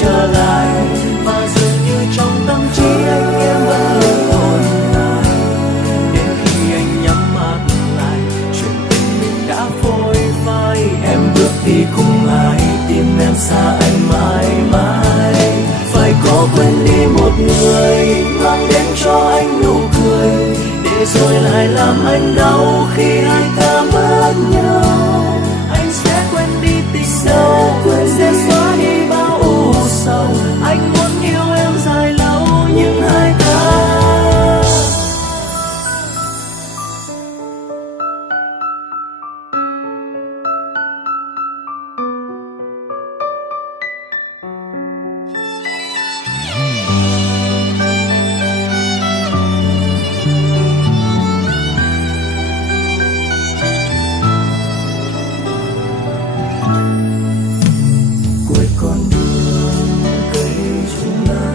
trở lại, và dường như trong tâm trí anh em vẫn luôn tồn tại. Đến khi anh nhắm mắt lại, chuyện tình mình đã phôi phai. Em bước đi cùng ai, tim em xa anh mãi mãi. Phải cố quên đi một người mang đến cho anh nụ cười, để rồi lại làm anh đau khi hai ta mất nhau. Anh sẽ quên đi tình sâu, sẽ xóa đi bao u sầu. Anh muốn yêu em dài lâu nhưng hai ta cuối con đường cây trùng lá.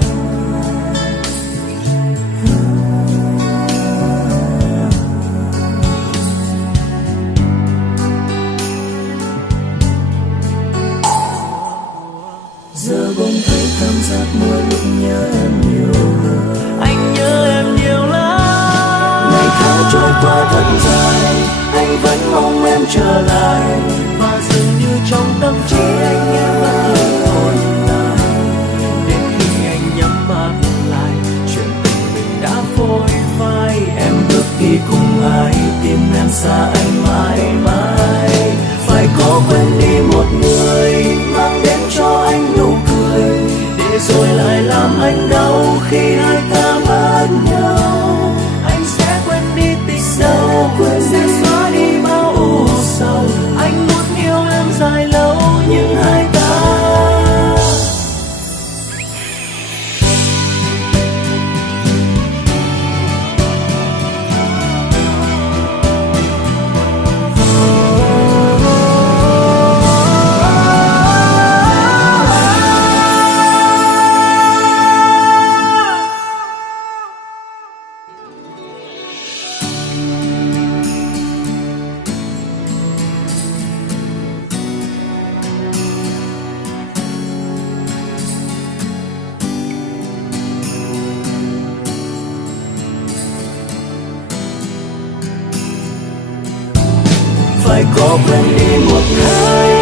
Giờ bỗng thấy cảm giác mỗi lúc nhớ em nhiều hơn. Anh nhớ em nhiều lắm. Ngày tháng trôi qua thật dài, anh vẫn mong em trở lại, và dường như trong tâm trí anh em vẫn luôn tồn tại. Đến khi anh nhắm mắt lại, chuyện tình mình đã phôi phai. Em bước đi cùng ai, tim em xa anh mãi mãi. Phải cố quên đi một người mang đến cho anh nụ cười, để rồi lại làm anh đau khi hai ta mất nhau. Anh sẽ quên đi tình sâu, sẽ xóa đi bao u sầu. Anh muốn yêu em dài lâu nhưng hai ta phải cố quên đi một người